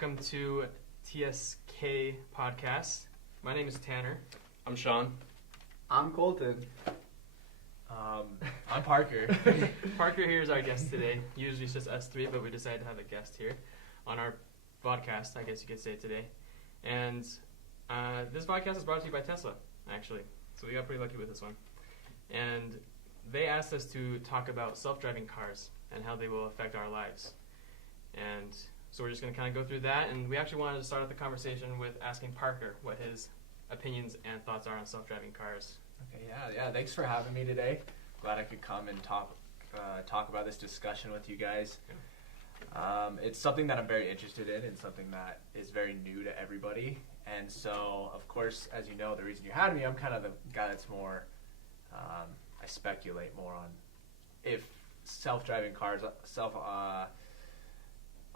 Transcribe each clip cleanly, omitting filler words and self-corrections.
welcome to TSK Podcast. My name is Tanner. I'm Sean. I'm Colton. I'm Parker. Parker here is our guest today. Usually it's just us three, but we decided to have a guest here on our podcast, I guess you could say today. And this podcast is brought to you by Tesla, actually. So we got pretty lucky with this one. And they asked us to talk about self-driving cars and how they will affect our lives. And so we're just going to kind of go through that. And we actually wanted to start off the conversation with asking Parker what his opinions and thoughts are on self-driving cars. Okay, yeah. Thanks for having me today. Glad I could come and talk about this discussion with you guys. It's something that I'm very interested in and something that is very new to everybody. And so, of course, as you know, the reason you had me, I'm kind of the guy that's more, I speculate more on if self-driving cars,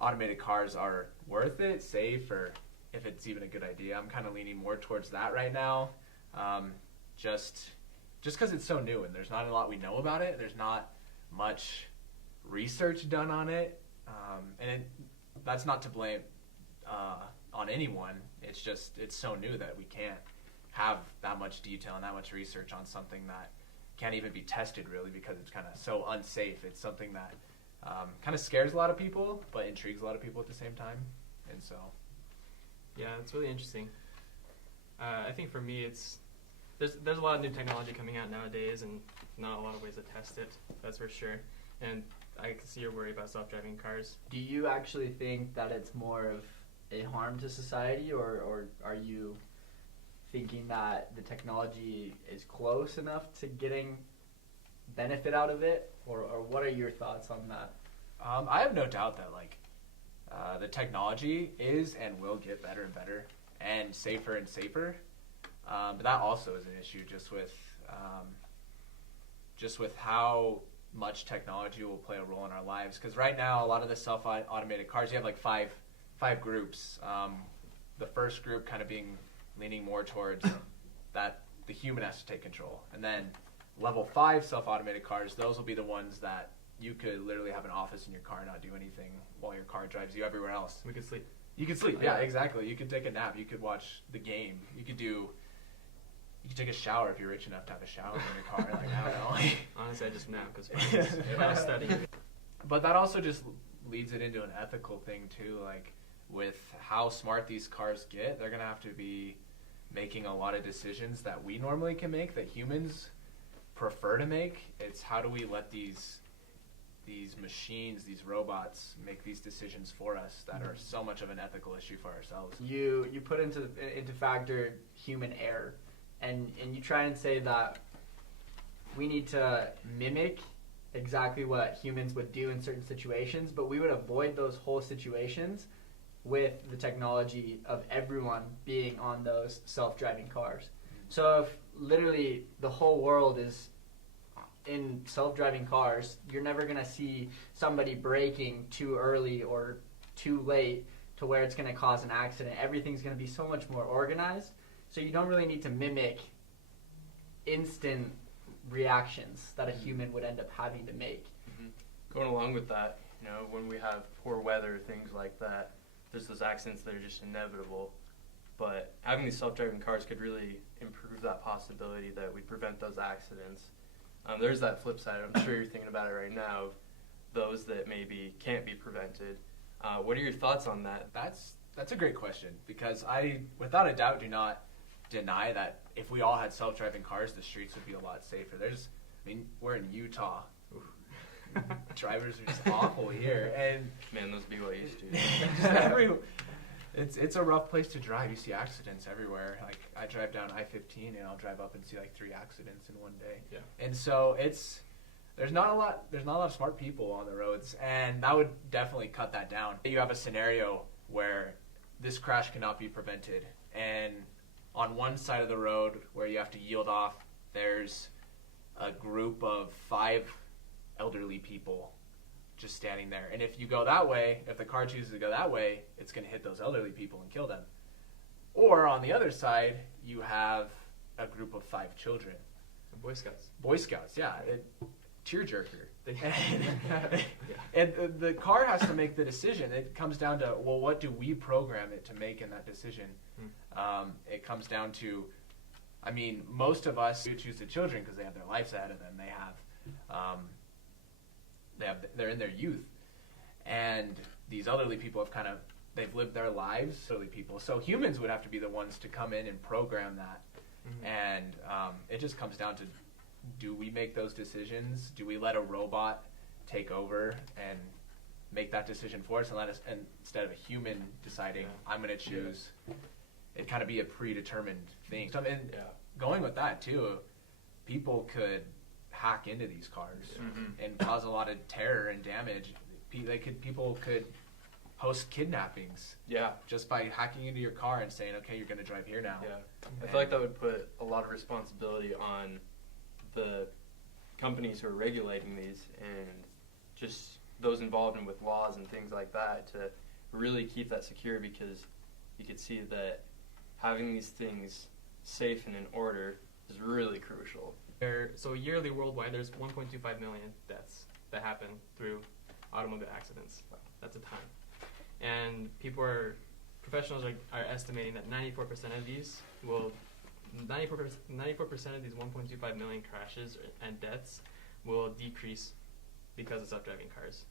automated cars are worth it, safe, or if it's even a good idea. I'm kind of leaning more towards that right now. Just because it's so new and there's not a lot we know about it. There's not much research done on it. That's not to blame on anyone. It's just, it's so new that we can't have that much detail and that much research on something that can't even be tested really, because it's kind of so unsafe. It's something that kind of scares a lot of people, but intrigues a lot of people at the same time. And so, yeah, it's really interesting. I think for me, there's a lot of new technology coming out nowadays, and not a lot of ways to test it. That's for sure. And I can see your worry about self-driving cars. Do you actually think that it's more of a harm to society, or are you thinking that the technology is close enough to getting benefit out of it, or what are your thoughts on that? I have no doubt that the technology is and will get better and better and safer and safer. But that also is an issue just with how much technology will play a role in our lives. Because right now, a lot of the self-automated cars, you have like five groups. The first group kind of leaning more towards that the human has to take control. And then level 5 self-automated cars, those will be the ones that you could literally have an office in your car and not do anything while your car drives you everywhere else. We could sleep. You could sleep, yeah, exactly. You could take a nap. You could watch the game. You could take a shower if you're rich enough to have a shower in your car. Like, I don't know. Honestly, I just nap because if I was studying. But that also just leads it into an ethical thing too. Like, with how smart these cars get, they're gonna have to be making a lot of decisions that we normally can make, that humans prefer to make. It's how do we let these machines, these robots, make these decisions for us that are so much of an ethical issue for ourselves. You put into factor human error, and you try and say that we need to mimic exactly what humans would do in certain situations, but we would avoid those whole situations with the technology of everyone being on those self-driving cars. So if literally the whole world is in self-driving cars, you're never going to see somebody braking too early or too late to where it's going to cause an accident. Everything's going to be so much more organized, so you don't really need to mimic instant reactions that a human would end up having to make. Mm-hmm. Going along with that, when we have poor weather, things like that, there's those accidents that are just inevitable. But having these self-driving cars could really improve that possibility that we prevent those accidents. There's that flip side. I'm sure you're thinking about it right now, of those that maybe can't be prevented. What are your thoughts on that? That's a great question, because I, without a doubt, do not deny that if we all had self-driving cars, the streets would be a lot safer. We're in Utah. Drivers are just awful here, and man, those BYU students. It's a rough place to drive. You see accidents everywhere. Like, I drive down I-15 and I'll drive up and see like 3 accidents in one day. Yeah. And so there's not a lot of smart people on the roads, and that would definitely cut that down. You have a scenario where this crash cannot be prevented, and on one side of the road where you have to yield off, there's a group of 5 elderly people just standing there. And if you go that way, if the car chooses to go that way, it's going to hit those elderly people and kill them. Or on the other side, you have a group of 5 children. Boy Scouts. Boy Scouts, yeah. tearjerker. Yeah. And the car has to make the decision. It comes down to, well, what do we program it to make in that decision? It comes down to, I mean, most of us do choose the children because they have their lives ahead of them. They're in their youth, and these elderly people have they've lived their lives. Elderly people, so humans would have to be the ones to come in and program that. And it just comes down to, do we make those decisions? Do we let a robot take over and make that decision for us, and instead of a human deciding, I'm going to choose? It kind of be a predetermined thing. So, and going with that too, people could hack into these cars and cause a lot of terror and damage. People could host kidnappings. Just by hacking into your car and saying, okay, you're going to drive here now. I feel like that would put a lot of responsibility on the companies who are regulating these and just those involved with laws and things like that to really keep that secure, because you could see that having these things safe and in order is really crucial. So yearly worldwide, there's 1.25 million deaths that happen through automobile accidents. That's a ton. And professionals are estimating that 94% of these 1.25 million crashes and deaths will decrease because of self-driving cars.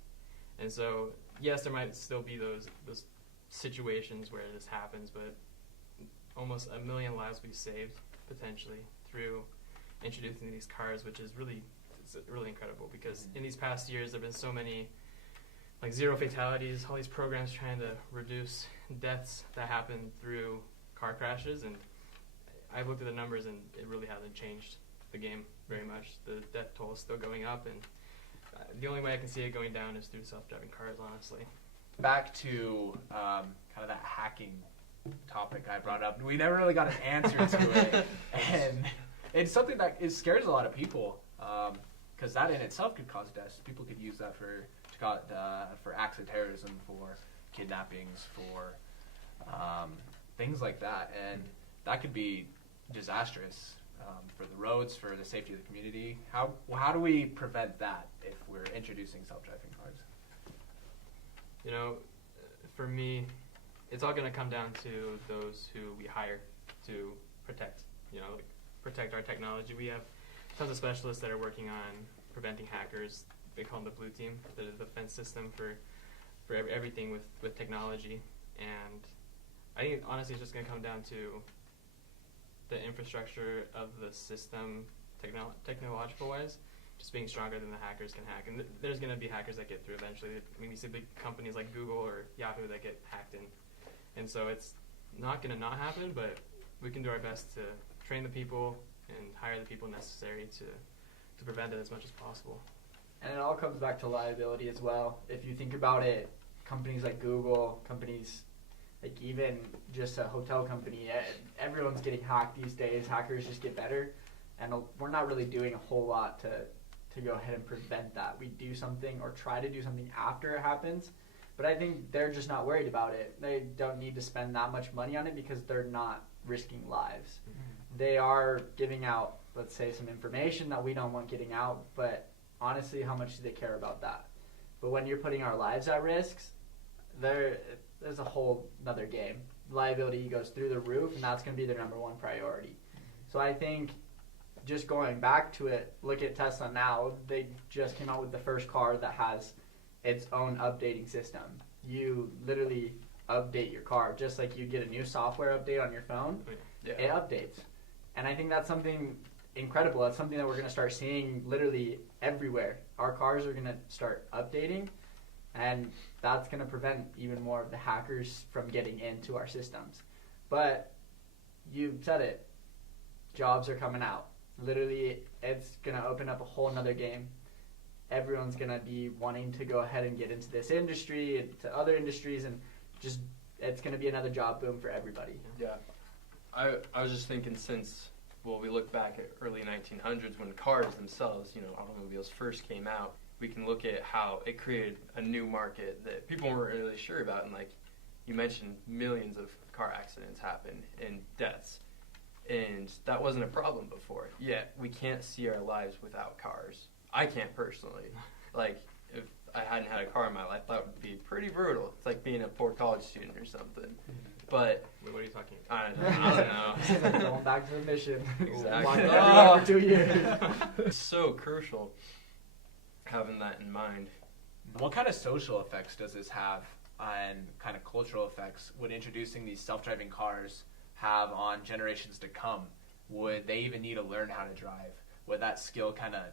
And so, yes, there might still be those situations where this happens, but almost 1 million lives will be saved potentially through introducing these cars, which is really incredible, because in these past years there have been so many zero fatalities, all these programs trying to reduce deaths that happen through car crashes, and I've looked at the numbers and it really hasn't changed the game very much. The death toll is still going up, and the only way I can see it going down is through self-driving cars, honestly. Back to kind of that hacking topic I brought up. We never really got an answer to it, and it's something that scares a lot of people, because that in itself could cause deaths. People could use that for acts of terrorism, for kidnappings, for things like that, and that could be disastrous for the roads, for the safety of the community. How do we prevent that if we're introducing self-driving cars? For me, it's all going to come down to those who we hire to protect our technology. We have tons of specialists that are working on preventing hackers. They call them the blue team, the defense system for everything with technology. And I think honestly it's just going to come down to the infrastructure of the system, technological wise, just being stronger than the hackers can hack. And there's going to be hackers that get through eventually. I mean, you see big companies like Google or Yahoo that get hacked in. And so it's not going to not happen, but we can do our best to train the people and hire the people necessary to prevent it as much as possible. And it all comes back to liability as well. If you think about it, companies like Google, companies like even just a hotel company, everyone's getting hacked these days. Hackers just get better. And we're not really doing a whole lot to go ahead and prevent that. We do something or try to do something after it happens. But I think they're just not worried about it. They don't need to spend that much money on it because they're not risking lives. They are giving out, let's say, some information that we don't want getting out, but honestly, how much do they care about that? But when you're putting our lives at risk, there's a whole other game. Liability goes through the roof, and that's going to be their number one priority. So I think just going back to it, look at Tesla now. They just came out with the first car that has its own updating system. You literally update your car just like you get a new software update on your phone. It updates. And I think that's something incredible. That's something that we're going to start seeing literally everywhere. Our cars are going to start updating, and that's going to prevent even more of the hackers from getting into our systems. But you said it. Jobs are coming out. Literally, it's going to open up a whole nother game. Everyone's going to be wanting to go ahead and get into this industry and to other industries, and just it's going to be another job boom for everybody. Yeah. I was just thinking, since we look back at early 1900s when cars themselves, automobiles first came out, we can look at how it created a new market that people weren't really sure about. And like you mentioned, millions of car accidents happen and deaths. And that wasn't a problem before. Yet we can't see our lives without cars. I can't personally. Like, if I hadn't had a car in my life, that would be pretty brutal. It's like being a poor college student or something. But Wait, what are you talking I don't know. Going back to the mission. Exactly. Walking everywhere for 2 years. It's so crucial having that in mind. What kind of social effects does this have, and kind of cultural effects would introducing these self-driving cars have on generations to come? Would they even need to learn how to drive? Would that skill kind of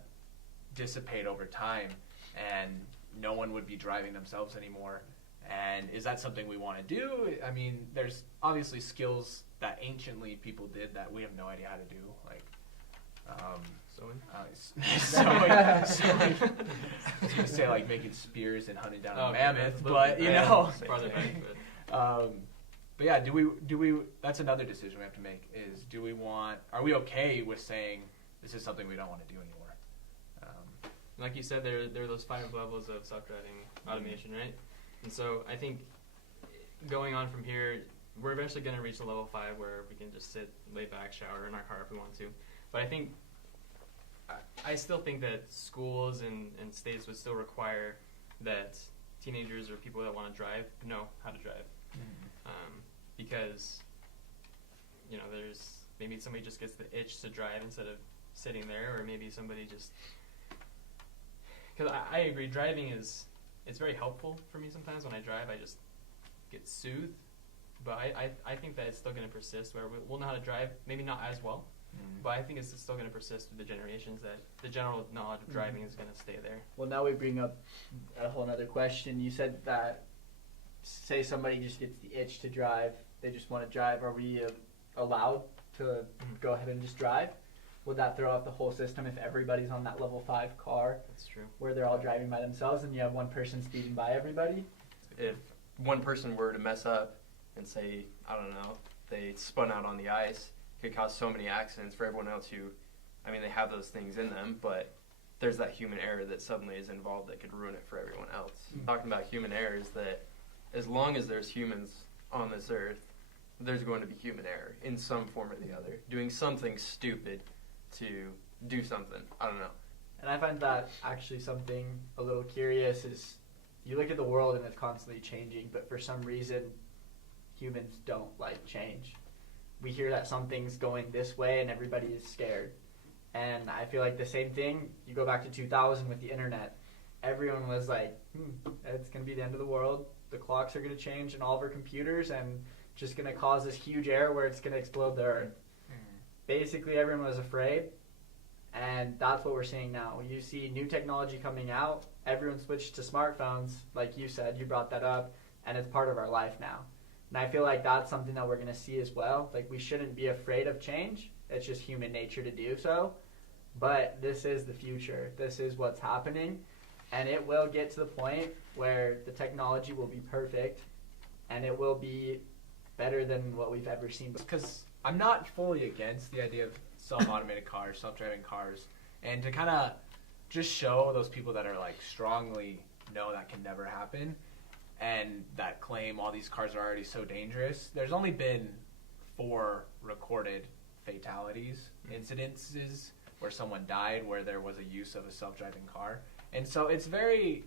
dissipate over time and no one would be driving themselves anymore? And is that something we want to do? I mean, there's obviously skills that anciently people did that we have no idea how to do, like sewing. I was gonna say like making spears and hunting down a mammoth, but you know. Farther back, but But yeah, do we? That's another decision we have to make. Is are we okay with saying this is something we don't want to do anymore? like you said, there are those 5 levels of self-driving automation, right? And so I think going on from here, we're eventually going to reach a level 5 where we can just sit, lay back, shower in our car if we want to. But I still think that schools and states would still require that teenagers or people that want to drive know how to drive. Because, you know, there's maybe somebody just gets the itch to drive instead of sitting there, or maybe somebody just... Because I agree, driving it's very helpful for me sometimes. When I drive, I just get soothed. But I think that it's still going to persist, where we'll know how to drive, maybe not as well, but I think it's still going to persist with the generations, that the general knowledge of driving is going to stay there. Well, now we bring up a whole other question. You said that, say somebody just gets the itch to drive, they just want to drive. Are we allowed to go ahead and just drive? Would that throw out the whole system if everybody's on that level 5 car? That's true. Where they're all driving by themselves and you have one person speeding by everybody? If one person were to mess up and say, I don't know, they spun out on the ice, it could cause so many accidents for everyone else who, I mean, they have those things in them, but there's that human error that suddenly is involved that could ruin it for everyone else. Talking about human error is that as long as there's humans on this earth, there's going to be human error in some form or the other, doing something stupid to do something. I don't know. And I find that actually something a little curious is you look at the world and it's constantly changing, but for some reason humans don't like change. We hear that something's going this way and everybody is scared. And I feel like the same thing, you go back to 2000 with the internet, everyone was like, it's going to be the end of the world, the clocks are going to change in all of our computers and just going to cause this huge error where it's going to explode the earth. Basically everyone was afraid, and that's what we're seeing now. You see new technology coming out, everyone switched to smartphones, like you said, you brought that up, and it's part of our life now. And I feel like that's something that we're going to see as well. Like, we shouldn't be afraid of change. It's just human nature to do so. But this is the future. This is what's happening. And it will get to the point where the technology will be perfect and it will be better than what we've ever seen. Because I'm not fully against the idea of self-automated cars, self-driving cars, and to kind of just show those people that are like strongly know that can never happen and that claim all these cars are already so dangerous. There's only been 4 recorded fatalities, incidences where someone died where there was a use of a self-driving car. And so it's very,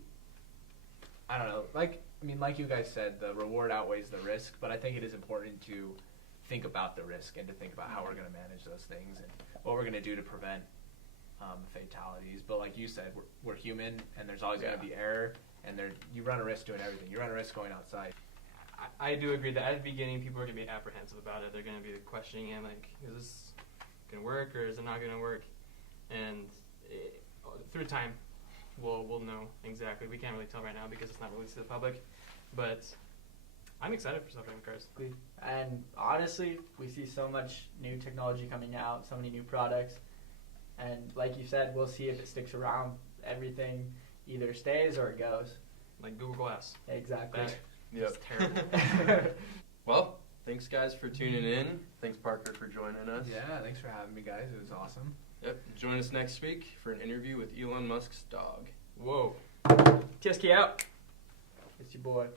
I don't know, like you guys said, the reward outweighs the risk, but I think it is important to think about the risk and to think about how we're going to manage those things and what we're going to do to prevent fatalities. But like you said, we're human, and there's always going to be error, and you run a risk doing everything. You run a risk going outside. I do agree that at the beginning, people are going to be apprehensive about it. They're going to be questioning it, like, is this going to work or is it not going to work? And through time, we'll know exactly. We can't really tell right now because it's not released to the public. But I'm excited for self-driving cars. And honestly, we see so much new technology coming out, so many new products. And like you said, we'll see if it sticks around. Everything either stays or it goes. Like Google Glass. Exactly. It's terrible. Well, thanks guys for tuning in. Thanks Parker for joining us. Yeah, thanks for having me, guys. It was awesome. Yep. Join us next week for an interview with Elon Musk's dog. Whoa. TSK out. It's your boy.